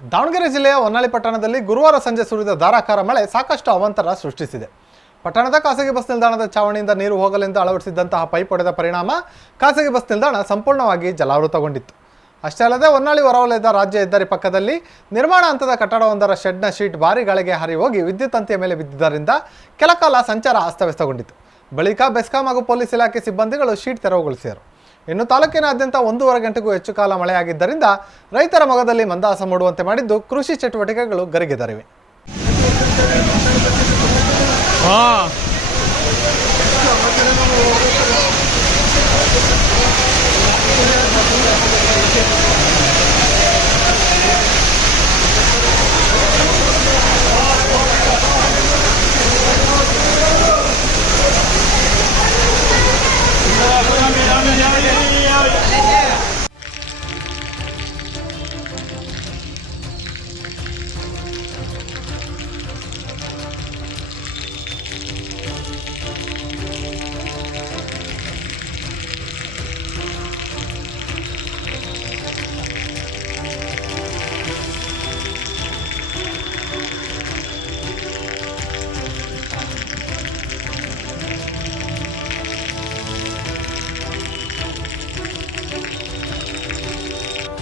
ದಾವಣಗೆರೆ ಜಿಲ್ಲೆಯ ಹೊನ್ನಾಳಿ ಪಟ್ಟಣದಲ್ಲಿ ಗುರುವಾರ ಸಂಜೆ ಸುರಿದ ಧಾರಾಕಾರ ಮಳೆ ಸಾಕಷ್ಟು ಅವಾಂತರ ಸೃಷ್ಟಿಸಿದೆ. ಪಟ್ಟಣದ ಖಾಸಗಿ ಬಸ್ ನಿಲ್ದಾಣದ ಚಾವಣಿಯಿಂದ ನೀರು ಹೋಗಲೆಂದು ಅಳವಡಿಸಿದ್ದಂತಹ ಪೈಪ್ ಒಡೆದ ಪರಿಣಾಮ ಖಾಸಗಿ ಬಸ್ ನಿಲ್ದಾಣ ಸಂಪೂರ್ಣವಾಗಿ ಜಲಾವೃತಗೊಂಡಿತ್ತು. ಅಷ್ಟೇ ಅಲ್ಲದೆ ಹೊನ್ನಾಳಿ ಹೊರವಲಯದ ರಾಜ್ಯ ಹೆದ್ದಾರಿ ಪಕ್ಕದಲ್ಲಿ ನಿರ್ಮಾಣ ಹಂತದ ಕಟ್ಟಡವೊಂದರ ಶೆಡ್ನ ಶೀಟ್ ಭಾರೀ ಗಾಳಿಗೆ ಹಾರಿ ಹೋಗಿ ವಿದ್ಯುತ್ ತಂತಿಯ ಮೇಲೆ ಬಿದ್ದಿದ್ದರಿಂದ ಕೆಲಕಾಲ ಸಂಚಾರ ಅಸ್ತವ್ಯಸ್ತಗೊಂಡಿತು. ಬಳಿಕ ಬೆಸ್ಕಾಂ ಹಾಗೂ ಪೊಲೀಸ್ ಇಲಾಖೆ ಸಿಬ್ಬಂದಿಗಳು ಶೀಟ್ ತೆರವುಗೊಳಿಸಿದರು. ಇನ್ನು ತಾಲೂಕಿನಾದ್ಯಂತ 1.5 ಗಂಟೆಗೂ ಹೆಚ್ಚು ಕಾಲ ಮಳೆಯಾಗಿದ್ದರಿಂದ ರೈತರ ಮೊಗದಲ್ಲಿ ಮಂದಹಾಸ ಮೂಡುವಂತೆ ಮಾಡಿದ್ದು ಕೃಷಿ ಚಟುವಟಿಕೆಗಳು ಗರಿಗೆದರಿವೆ.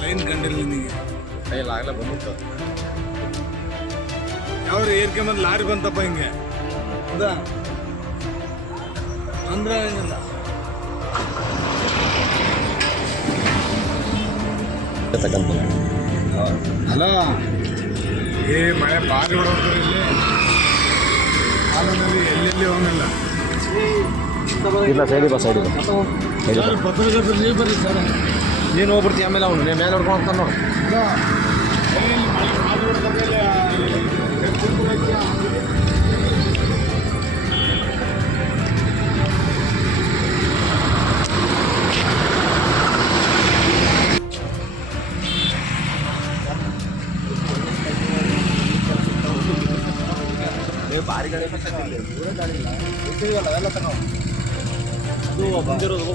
ಲೈನ್ ಕಂಡಿಲ್ಲ ನಿನಗೆ ಕೈಲಾಗಲೇ ಬಂದ್ಬಿಟ್ಟು ಯಾವ್ದು ಏರ್ಕೊಂಬಂದು ಲಾರಿ ಬಂತಪ್ಪ ಹಿಂಗೆ ಹೌದಾ ಅಂದ್ರೆ ಏನಿಲ್ಲ ಅಲ್ಲ ಏ ಮಳೆ ಭಾರಿ ಹೊಡೋದು ಇಲ್ಲಿ ಕಾಲದಲ್ಲಿ ಎಲ್ಲೆಲ್ಲಿ ಹೋಗಲ್ಲ ಇಲ್ಲ ಸೈಡಿ ಬಾ ಸೈಡಿ ಸರ್ ಪತ್ರಕರ್ತರು ನೀವು ಬರ್ರಿ ಸರ್ ನೀನು ಹೋಗ್ಬಿಡ್ತೀವಿ ಆಮೇಲೆ ಅವನು ಮೇಲೆ ಹೊಡ್ಕೊಂಡು ಹೋಗ್ತಾನೆ ನೋಡು. ಭಾರಿ ಗಾಡಿ ಎಲ್ಲ ತಗೋ ಅದು ಬಂದಿರೋದು